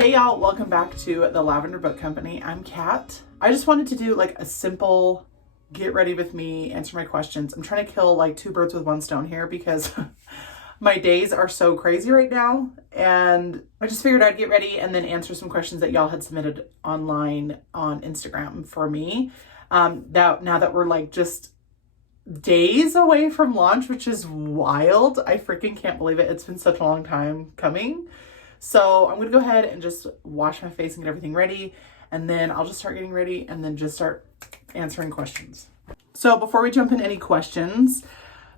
Hey y'all, welcome back to the Lavender Book Company. I'm Kat. I just wanted to do like a simple get ready with me, answer my questions. I'm trying to kill like two birds with one stone here because my days are so crazy right now. And I just figured I'd get ready and then answer some questions that y'all had submitted online on Instagram for me. Now that we're like just days away from launch, which is wild. I freaking can't believe it. It's been such a long time coming. So I'm gonna go ahead and just wash my face and get everything ready. And then I'll just start getting ready and then just start answering questions. So before we jump into any questions,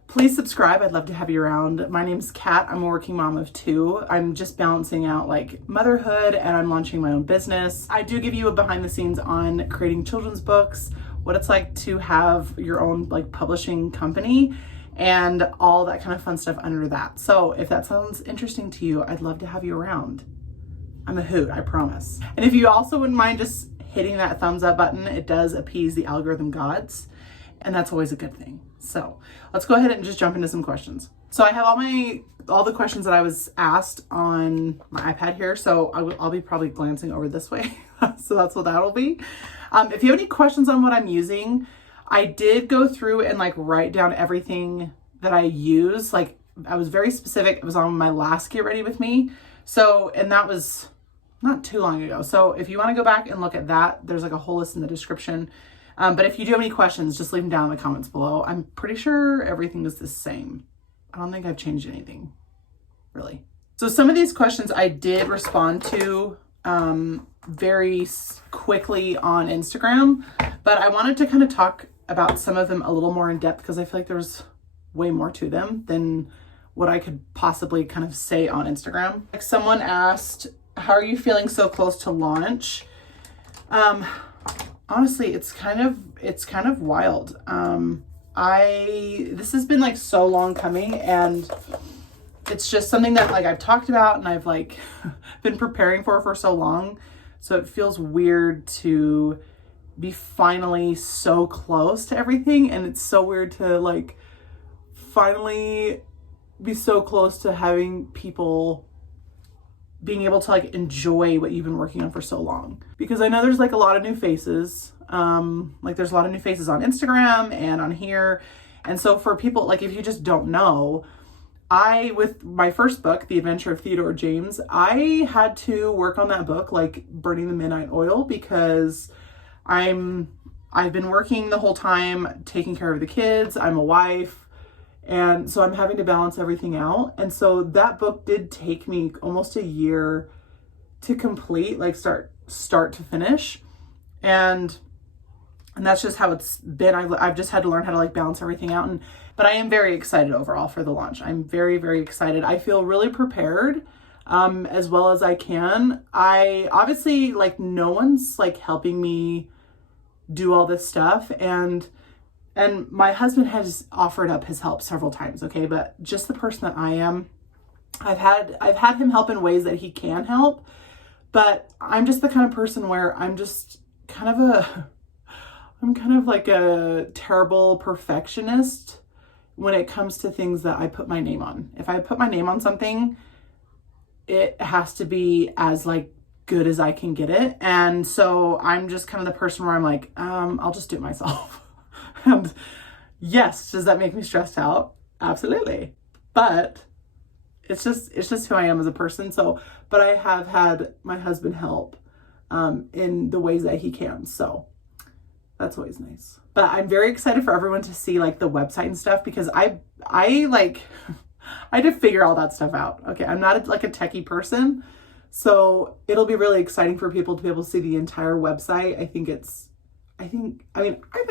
please subscribe. I'd love to have you around. My name's Kat. I'm a working mom of two. I'm just balancing out like motherhood and I'm launching my own business. I do give you a behind the scenes on creating children's books, what it's like to have your own like publishing company, and all that kind of fun stuff under that. So if that sounds interesting to you, I'd love to have you around. I'm a hoot, I promise. And if you also wouldn't mind just hitting that thumbs up button, it does appease the algorithm gods, and that's always a good thing. So let's go ahead and just jump into some questions. So I have all the questions that I was asked on my iPad here, so I'll be probably glancing over this way. So that's what that'll be. If you have any questions on what I'm using, I did go through and like write down everything that I use. Like I was very specific. It was on my last Get Ready With Me. So, and that was not too long ago. So if you want to go back and look at that, there's like a whole list in the description. But if you do have any questions, just leave them down in the comments below. I'm pretty sure everything is the same. I don't think I've changed anything really. So some of these questions I did respond to very quickly on Instagram, but I wanted to kind of talk about some of them a little more in depth because I feel like there's way more to them than what I could possibly kind of say on Instagram. Like someone asked, how are you feeling so close to launch? Honestly, it's kind of wild. This has been like so long coming, and it's just something that like I've talked about and I've like been preparing for so long. So it feels weird to be finally so close to everything, and it's so weird to like finally be so close to having people being able to like enjoy what you've been working on for so long. Because I know there's like a lot of new faces. Like there's a lot of new faces on Instagram and on here. And so for people, like if you just don't know, with my first book, The Adventure of Theodore James, I had to work on that book like burning the midnight oil because I've been working the whole time, taking care of the kids. I'm a wife. And so I'm having to balance everything out. And so that book did take me almost a year to complete, like start to finish. And that's just how it's been. I've just had to learn how to like balance everything out. But I am very excited overall for the launch. I'm very, very excited. I feel really prepared as well as I can. I obviously like no one's like helping me do all this stuff. And my husband has offered up his help several times. Okay. But just the person that I am, I've had him help in ways that he can help, but I'm just the kind of person where I'm kind of like a terrible perfectionist when it comes to things that I put my name on. If I put my name on something, it has to be as like good as I can get it. And so I'm just kind of the person where I'm like, I'll just do it myself. And yes, does that make me stressed out? Absolutely. But it's just who I am as a person. So, but I have had my husband help in the ways that he can. So that's always nice. But I'm very excited for everyone to see like the website and stuff because I had to figure all that stuff out. Okay. I'm not like a techie person. So it'll be really exciting for people to be able to see the entire website. I think it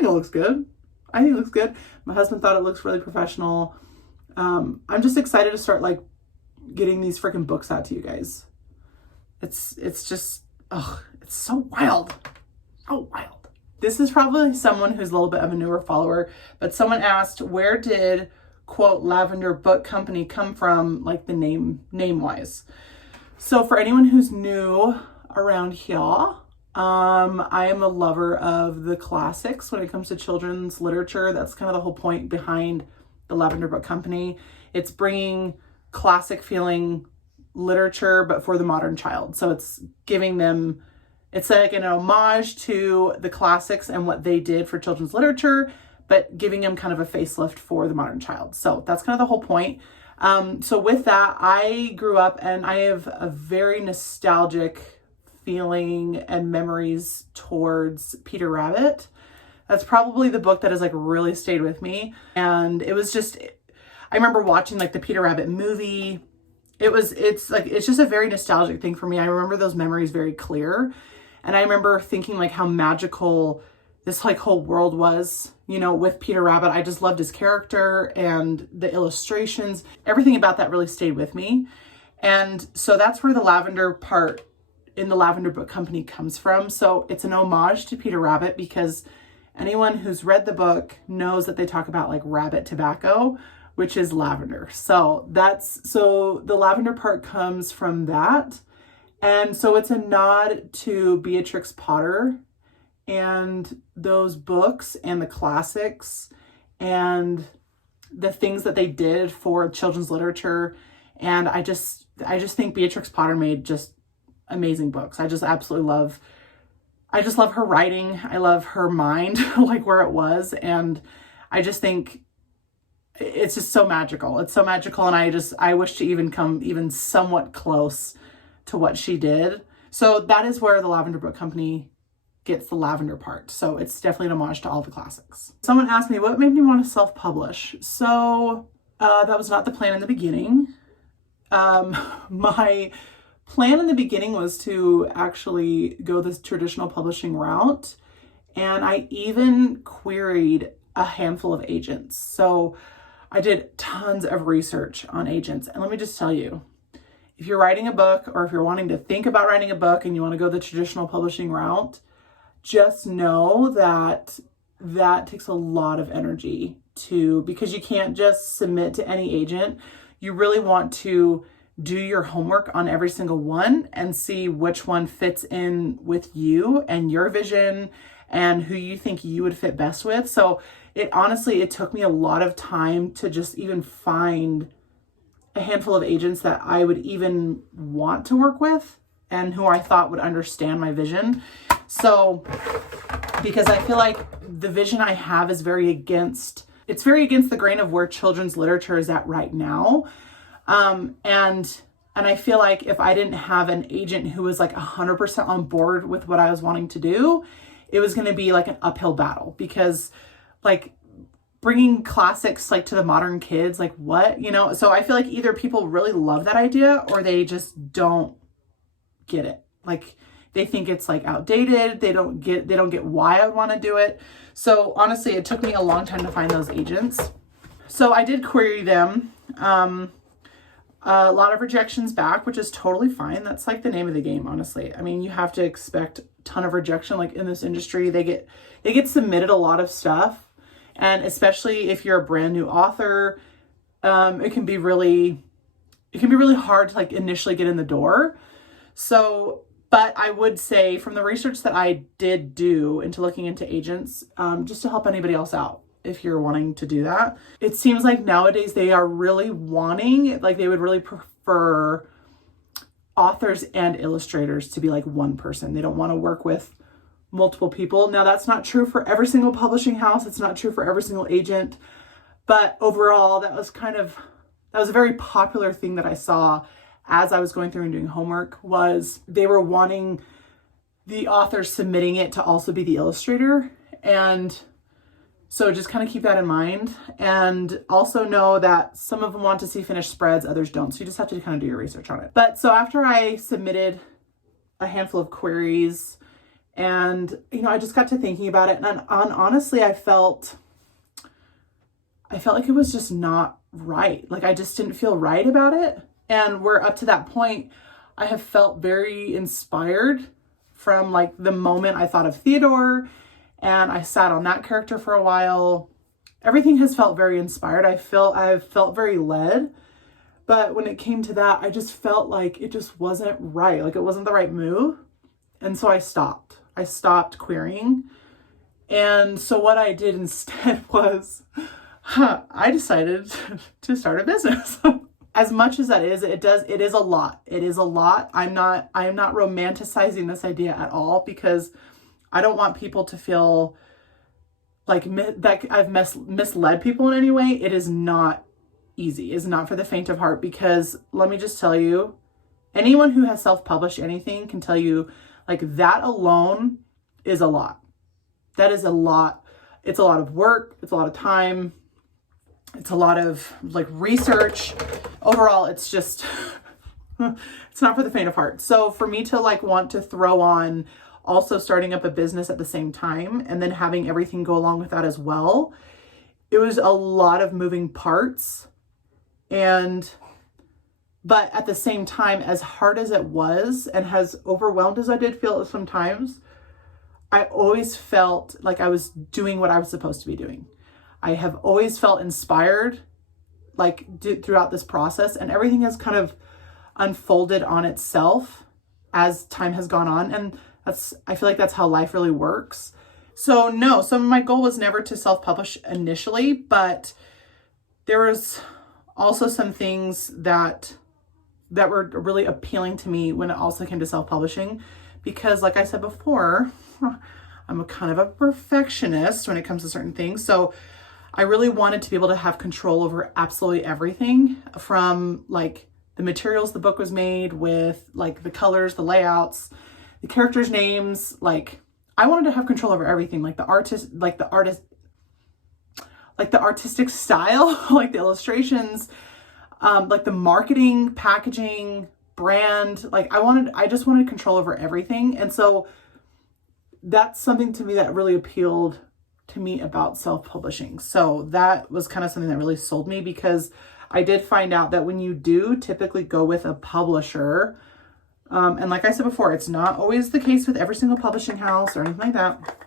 looks good. I think it looks good. My husband thought it looks really professional. I'm just excited to start like getting these freaking books out to you guys. It's just, it's so wild. So wild. This is probably someone who's a little bit of a newer follower, but someone asked, where did quote Lavender Book Company come from, like the name wise? So for anyone who's new around here, I am a lover of the classics when it comes to children's literature. That's kind of the whole point behind the Lavender Book Company. It's bringing classic feeling literature, but for the modern child. So it's giving them, it's like an homage to the classics and what they did for children's literature, but giving them kind of a facelift for the modern child. So that's kind of the whole point. So with that, I grew up and I have a very nostalgic feeling and memories towards Peter Rabbit. That's probably the book that has like really stayed with me. And it was just, I remember watching like the Peter Rabbit movie. It's just a very nostalgic thing for me. I remember those memories very clear. And I remember thinking like how magical this like whole world was, you know, with Peter Rabbit. I just loved his character and the illustrations. Everything about that really stayed with me. And so that's where the lavender part in the Lavender Book Company comes from. So it's an homage to Peter Rabbit because anyone who's read the book knows that they talk about like rabbit tobacco, which is lavender. So the lavender part comes from that. And so it's a nod to Beatrix Potter and those books and the classics and the things that they did for children's literature. And I just think Beatrix Potter made just amazing books. I just love her writing. I love her mind, like where it was. And I just think it's just so magical. It's so magical. And I wish to even come even somewhat close to what she did. So that is where the Lavender Book Company gets the lavender part. So it's definitely an homage to all the classics. Someone asked me what made me want to self-publish. So that was not the plan in the beginning. My plan in the beginning was to actually go this traditional publishing route. And I even queried a handful of agents. So I did tons of research on agents. And let me just tell you, if you're writing a book or if you're wanting to think about writing a book and you want to go the traditional publishing route, just know that that takes a lot of energy because you can't just submit to any agent. You really want to do your homework on every single one and see which one fits in with you and your vision and who you think you would fit best with. So it took me a lot of time to just even find a handful of agents that I would even want to work with and who I thought would understand my vision. So, because I feel like the vision I have is very against the grain of where children's literature is at right now. And I feel like if I didn't have an agent who was like 100% on board with what I was wanting to do, it was going to be like an uphill battle because like bringing classics like to the modern kids, like what, you know? So I feel like either people really love that idea or they just don't get it. Like they think it's like outdated. They don't get why I want to do it. So honestly, it took me a long time to find those agents. So I did query them. A lot of rejections back, which is totally fine. That's like the name of the game, honestly. I mean, you have to expect a ton of rejection. Like in this industry, they get submitted a lot of stuff. And especially if you're a brand new author, it can be really hard to like initially get in the door. So, but I would say from the research that I did do into looking into agents, just to help anybody else out, if you're wanting to do that, it seems like nowadays they are really wanting, like they would really prefer authors and illustrators to be like one person. They don't want to work with multiple people. Now that's not true for every single publishing house. It's not true for every single agent, but overall that was a very popular thing that I saw as I was going through and doing homework was they were wanting the author submitting it to also be the illustrator. And so just kind of keep that in mind and also know that some of them want to see finished spreads, others don't. So you just have to kind of do your research on it. But so after I submitted a handful of queries and, you know, I just got to thinking about it and honestly, I felt like it was just not right. Like I just didn't feel right about it. And we're up to that point, I have felt very inspired from like the moment I thought of Theodore and I sat on that character for a while. Everything has felt very inspired. I've felt very led. But when it came to that, I just felt like it just wasn't right. Like it wasn't the right move. And so I stopped. I stopped querying. And so what I did instead was, I decided to start a business. as much as that is, it is a lot. It is a lot. I am not romanticizing this idea at all, because I don't want people to feel like that I've misled people in any way. It is not easy. It's not for the faint of heart, because let me just tell you, anyone who has self-published anything can tell you, like, that alone is a lot. That is a lot. It's a lot of work. It's a lot of time. It's a lot of like research. Overall, it's just, it's not for the faint of heart. So for me to like want to throw on also starting up a business at the same time and then having everything go along with that as well, it was a lot of moving parts. But at the same time, as hard as it was and as overwhelmed as I did feel sometimes, I always felt like I was doing what I was supposed to be doing. I have always felt inspired, like, throughout this process, and everything has kind of unfolded on itself as time has gone on. And I feel like that's how life really works. So no, my goal was never to self-publish initially, but there was also some things that were really appealing to me when it also came to self-publishing, because like I said before, I'm a kind of a perfectionist when it comes to certain things. So I really wanted to be able to have control over absolutely everything, from like the materials the book was made with, like the colors, the layouts, the characters' names. Like, I wanted to have control over everything, like the artistic style, like the illustrations, like the marketing, packaging, brand. Like I just wanted control over everything. And so that's something to me that really appealed to me about self-publishing. So that was kind of something that really sold me, because I did find out that when you do typically go with a publisher, and like I said before, it's not always the case with every single publishing house or anything like that,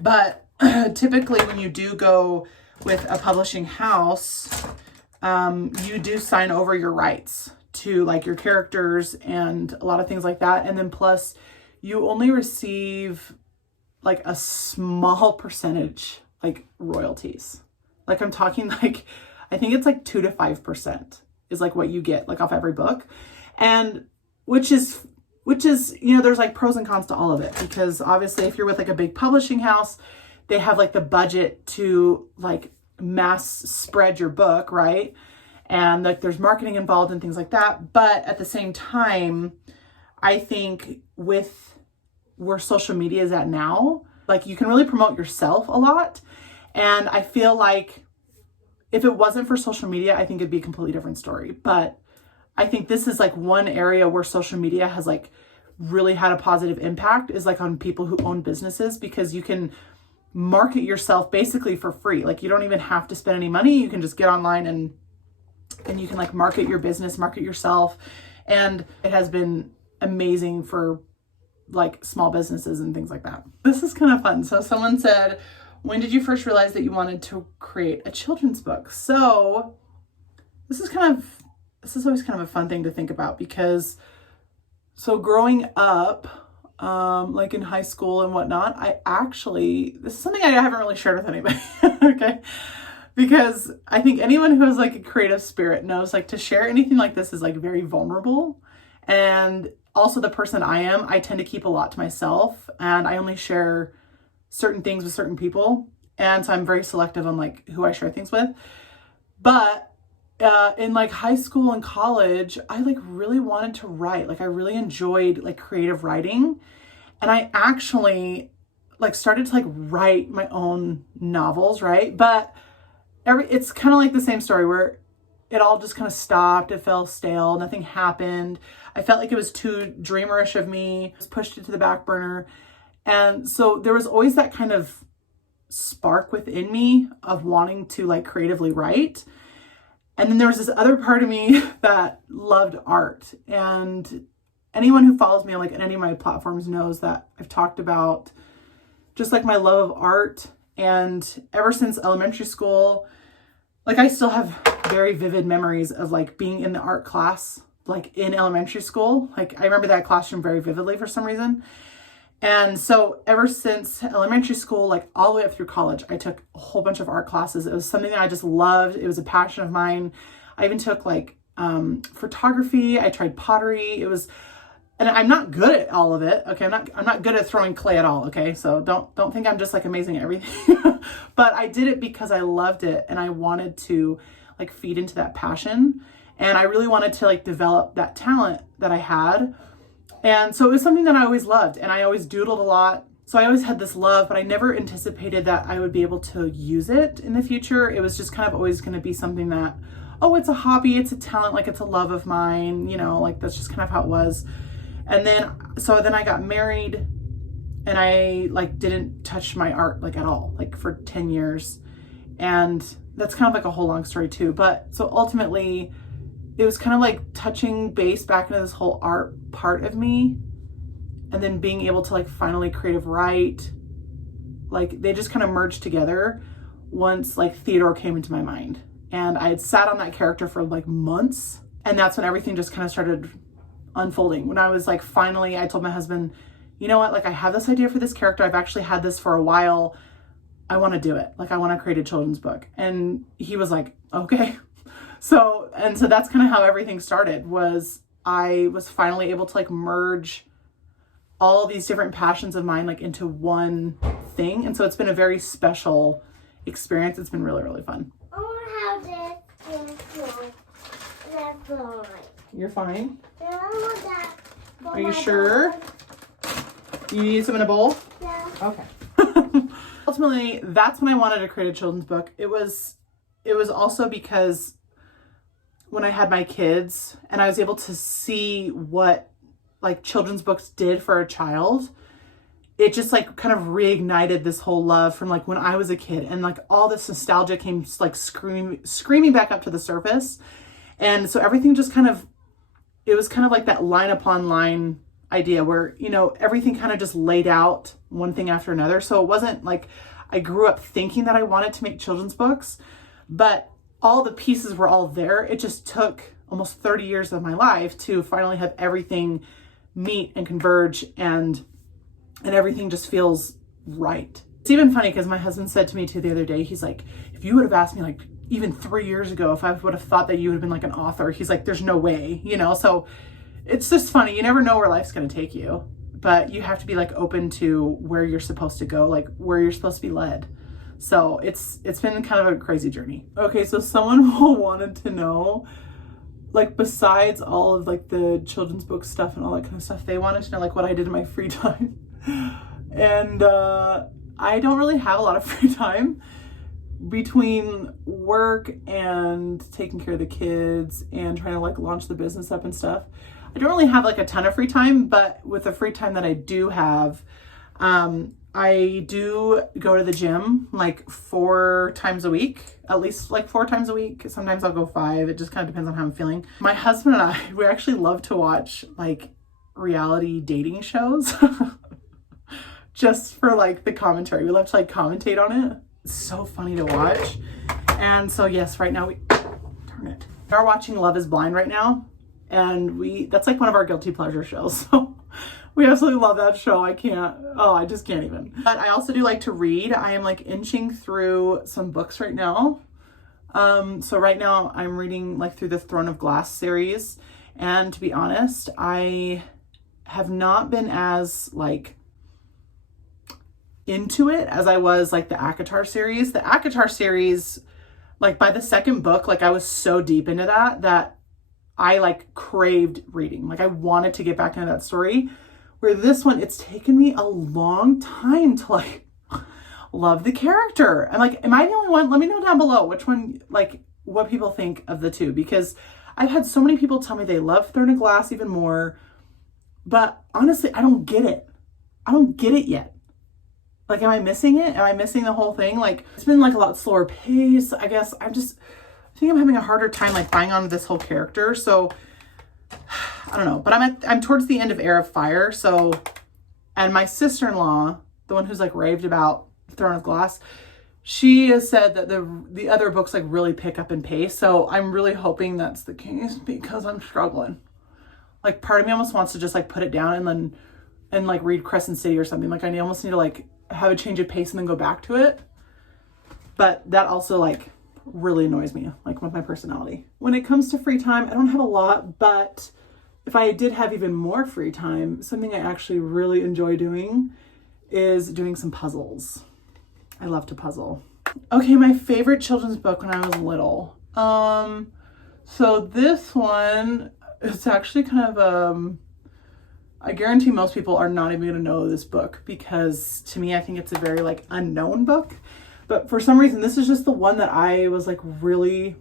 but typically when you do go with a publishing house, you do sign over your rights to like your characters and a lot of things like that. And then plus you only receive like a small percentage, like royalties. Like I'm talking like, I think it's like 2 to 5% is like what you get like off every book. And which is, you know, there's like pros and cons to all of it, because obviously if you're with like a big publishing house, they have like the budget to like mass spread your book, right? And like there's marketing involved and things like that. But at the same time, I think with where social media is at now, like you can really promote yourself a lot. And I feel like if it wasn't for social media, I think it'd be a completely different story. But I think this is like one area where social media has like really had a positive impact, is like on people who own businesses, because you can market yourself basically for free. Like you don't even have to spend any money. You can just get online and you can like market your business, market yourself. And it has been amazing for like small businesses and things like that. This is kind of fun. So someone said, when did you first realize that you wanted to create a children's book? So this is always kind of a fun thing to think about, because so growing up, like in high school and whatnot, this is something I haven't really shared with anybody. Okay. Because I think anyone who has like a creative spirit knows like to share anything like this is like very vulnerable. And also the person I am, I tend to keep a lot to myself, and I only share certain things with certain people. And so I'm very selective on like who I share things with. But in like high school and college, I like really wanted to write. Like I really enjoyed like creative writing. And I actually like started to like write my own novels, right? But it's kind of like the same story where it all just kind of stopped. It fell stale. Nothing happened. I felt like it was too dreamerish of me. Just pushed it to the back burner. And so there was always that kind of spark within me of wanting to like creatively write. And then there was this other part of me that loved art. And anyone who follows me on like any of my platforms knows that I've talked about just like my love of art. And ever since elementary school, like I still have very vivid memories of like being in the art class, like in elementary school. Like I remember that classroom very vividly for some reason. And so ever since elementary school, like all the way up through college, I took a whole bunch of art classes. It was something that I just loved. It was a passion of mine. I even took like photography. I tried pottery. And I'm not good at all of it. Okay. I'm not good at throwing clay at all. Okay. So don't think I'm just like amazing at everything, but I did it because I loved it and I wanted to like feed into that passion. And I really wanted to like develop that talent that I had. And so it was something that I always loved, and I always doodled a lot. So I always had this love, but I never anticipated that I would be able to use it in the future. It was just kind of always going to be something that, oh, it's a hobby, it's a talent, like it's a love of mine, you know, like that's just kind of how it was. And then I got married and I like didn't touch my art like at all, like for 10 years. And that's kind of like a whole long story too. But so ultimately it was kind of like touching base back into this whole art part of me. And then being able to like finally creative write, like they just kind of merged together once like Theodore came into my mind. And I had sat on that character for like months. And that's when everything just kind of started unfolding. When I was like, finally, I told my husband, you know what, like I have this idea for this character. I've actually had this for a while. I want to do it. Like I want to create a children's book. And he was like, okay. So that's kind of how everything started. Was I was finally able to like merge all these different passions of mine like into one thing. And so it's been a very special experience. It's been really, really fun. You're fine? Are you sure? You need some in a bowl? Yeah. Okay. Ultimately, that's when I wanted to create a children's book. It was also because when I had my kids and I was able to see what like children's books did for a child, it just like kind of reignited this whole love from like when I was a kid, and like all this nostalgia came like screaming back up to the surface. And so everything just it was kind of like that line upon line idea where, you know, everything kind of just laid out one thing after another. So it wasn't like I grew up thinking that I wanted to make children's books, but all the pieces were all there. It just took almost 30 years of my life to finally have everything meet and converge, and everything just feels right. It's even funny because my husband said to me too the other day, he's like, if you would have asked me like even 3 years ago, if I would have thought that you would have been like an author, he's like, there's no way, you know? So it's just funny. You never know where life's going to take you, but you have to be like open to where you're supposed to go, like where you're supposed to be led. So it's been kind of a crazy journey. Okay. So someone wanted to know, like, besides all of like the children's book stuff and all that kind of stuff, they wanted to know like what I did in my free time. And I don't really have a lot of free time between work and taking care of the kids and trying to like launch the business up and stuff. I don't really have like a ton of free time, but with the free time that I do have, I do go to the gym like 4 times a week, at least like 4 times a week. Sometimes I'll go 5. It just kind of depends on how I'm feeling. My husband and I, we actually love to watch like reality dating shows just for like the commentary. We love to like commentate on it. It's so funny to watch. And so yes, right now we are watching Love is Blind right now. And that's like one of our guilty pleasure shows. So we absolutely love that show. I just can't even. But I also do like to read. I am like inching through some books right now. So right now I'm reading like through the Throne of Glass series. And to be honest, I have not been as like into it as I was like the ACOTAR series. The ACOTAR series, like by the second book, like I was so deep into that I like craved reading. Like I wanted to get back into that story. Where this one, it's taken me a long time to like love the character. I'm like, am I the only one? Let me know down below which one, like what people think of the two, because I've had so many people tell me they love Throne of Glass even more, but honestly, I don't get it. I don't get it yet. Like, am I missing it? Am I missing the whole thing? Like, it's been like a lot slower pace. I guess I think I'm having a harder time like buying on this whole character. So I don't know, but I'm towards the end of Heir of Fire. So, and my sister-in-law, the one who's like raved about Throne of Glass, she has said that the other books like really pick up in pace. So I'm really hoping that's the case, because I'm struggling. Like part of me almost wants to just like put it down and like read Crescent City or something. Like I almost need to like have a change of pace and then go back to it. But that also like really annoys me, like with my personality. When it comes to free time, I don't have a lot, but if I did have even more free time, something I actually really enjoy doing is doing some puzzles. I love to puzzle. Okay, my favorite children's book when I was little. So this one, it's actually kind of, I guarantee most people are not even gonna know this book because to me, I think it's a very like unknown book. But for some reason, this is just the one that I was like really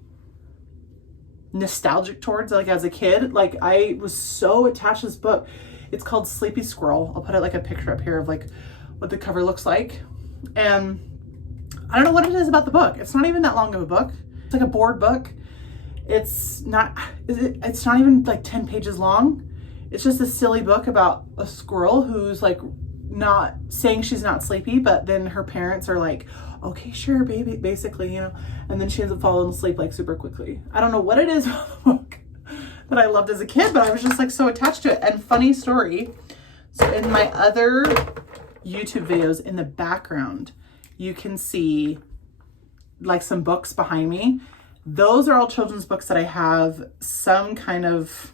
nostalgic towards, like as a kid. Like I was so attached to this book. It's called Sleepy Squirrel. I'll put like a picture up here of like what the cover looks like. And I don't know what it is about the book. It's not even that long of a book. It's like a board book. It's not even like 10 pages long. It's just a silly book about a squirrel who's like not saying she's not sleepy, but then her parents are like, okay, sure, baby, basically, you know, and then she ends up falling asleep like super quickly. I don't know what it is about the book that I loved as a kid, but I was just like so attached to it. And funny story, so in my other YouTube videos in the background, you can see like some books behind me. Those are all children's books that I have some kind of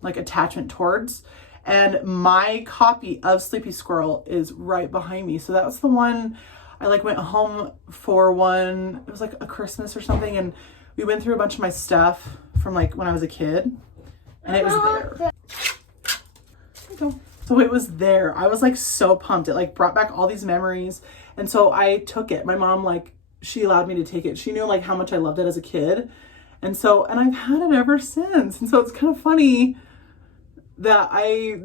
like attachment towards. And my copy of Sleepy Squirrel is right behind me. So that was the one I like went home for one. It was like a Christmas or something. And we went through a bunch of my stuff from like when I was a kid. And it was there. There you go. So it was there. I was like so pumped. It like brought back all these memories. And so I took it. My mom, like, she allowed me to take it. She knew like how much I loved it as a kid. And I've had it ever since. And so it's kind of funny that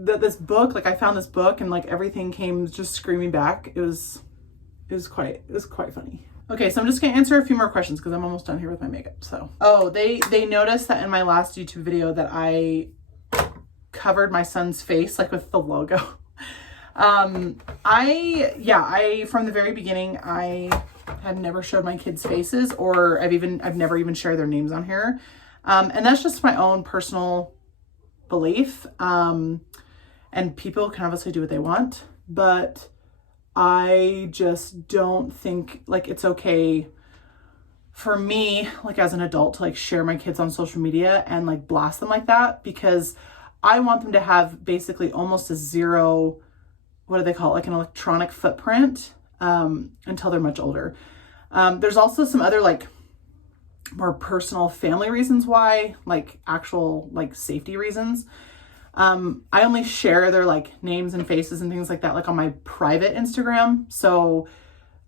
this book, like I found this book and like everything came just screaming back. It was quite funny. Okay, so I'm just gonna answer a few more questions because I'm almost done here with my makeup. So, they noticed that in my last YouTube video that I covered my son's face like with the logo. I from the very beginning, I had never showed my kids' faces, or I've never even shared their names on here. And that's just my own personal belief. And people can obviously do what they want, but I just don't think like it's okay for me, like as an adult, to like share my kids on social media and like blast them like that, because I want them to have basically almost a zero, what do they call it? Like an electronic footprint, until they're much older. There's also some other like more personal family reasons why, like actual like safety reasons. I only share their like names and faces and things like that, like on my private Instagram. So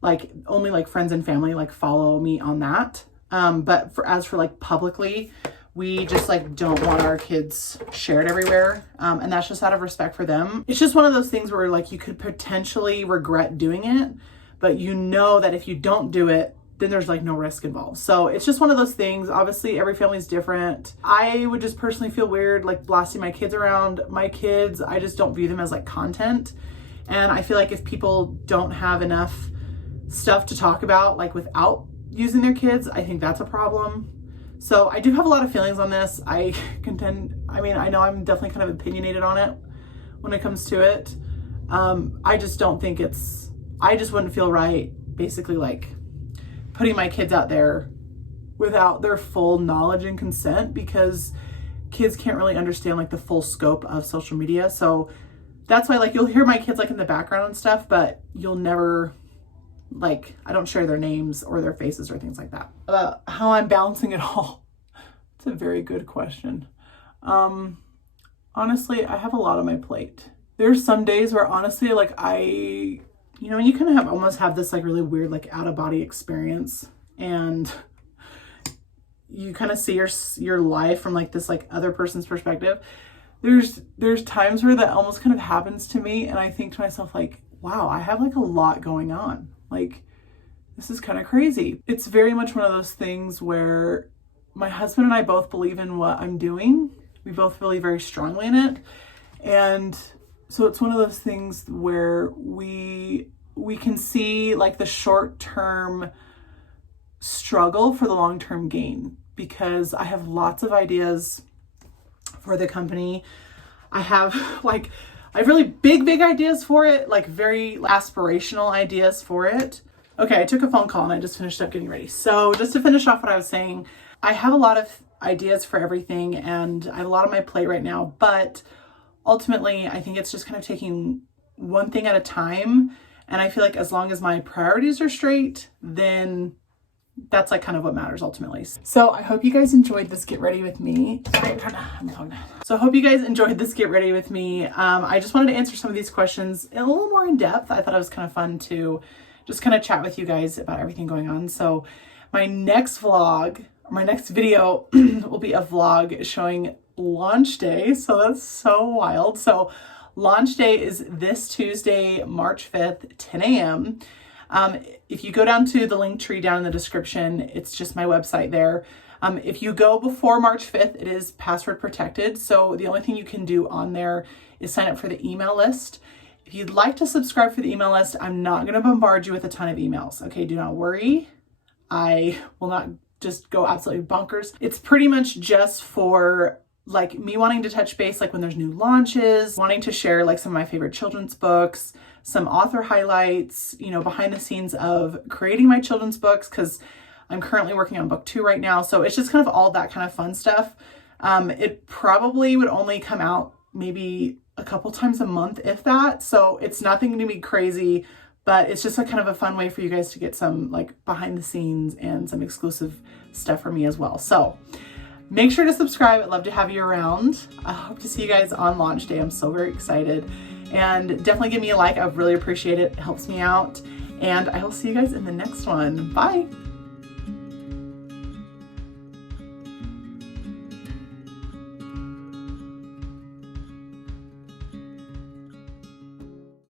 like only like friends and family like follow me on that. But as for like publicly, we just like don't want our kids shared everywhere. And that's just out of respect for them. It's just one of those things where like you could potentially regret doing it, but you know that if you don't do it, then there's like no risk involved. So it's just one of those things. Obviously every family is different. I would just personally feel weird like blasting my kids around. My kids, I just don't view them as like content. And I feel like if people don't have enough stuff to talk about like without using their kids, I think that's a problem. So I do have a lot of feelings on this. I know I'm definitely kind of opinionated on it when it comes to it. I just don't think I just wouldn't feel right basically like putting my kids out there without their full knowledge and consent, because kids can't really understand like the full scope of social media. So that's why like you'll hear my kids like in the background and stuff, but you'll never like, I don't share their names or their faces or things like that. How I'm balancing it all. It's a very good question. Honestly, I have a lot on my plate. There's some days where honestly, like you kind of almost have this like really weird, like out of body experience, and you kind of see your life from like this like other person's perspective. There's times where that almost kind of happens to me, and I think to myself like, wow, I have like a lot going on. Like, this is kind of crazy. It's very much one of those things where my husband and I both believe in what I'm doing. We both believe very strongly in it. And so it's one of those things where we can see like the short-term struggle for the long-term gain, because I have lots of ideas for the company. I have really big ideas for it, like very aspirational ideas for it. Okay, I took a phone call and I just finished up getting ready. So just to finish off what I was saying, I have a lot of ideas for everything and I have a lot on my plate right now, but ultimately I think it's just kind of taking one thing at a time. And I feel like as long as my priorities are straight, then that's like kind of what matters ultimately. So I hope you guys enjoyed this get ready with me. Sorry, So I hope you guys enjoyed this get ready with me. I just wanted to answer some of these questions a little more in depth. I thought it was kind of fun to just kind of chat with you guys about everything going on. So my next vlog, or my next video will be a vlog showing launch day. So that's so wild. So launch day is this Tuesday, March 5th, 10 a.m. If you go down to the link tree down in the description, it's just my website there. If you go before March 5th, it is password protected. So the only thing you can do on there is sign up for the email list. If you'd like to subscribe for the email list, I'm not going to bombard you with a ton of emails. Okay, do not worry. I will not just go absolutely bonkers. It's pretty much just for like me wanting to touch base, like when there's new launches, wanting to share like some of my favorite children's books, some author highlights, you know, behind the scenes of creating my children's books, because I'm currently working on book 2 right now. So it's just kind of all that kind of fun stuff. It probably would only come out maybe a couple times a month, if that. So it's nothing going to be crazy, but it's just a kind of a fun way for you guys to get some like behind the scenes and some exclusive stuff from me as well. So make sure to subscribe. I'd love to have you around. I hope to see you guys on launch day. I'm so very excited. And definitely give me a like. I would really appreciate it. It helps me out. And I will see you guys in the next one. Bye.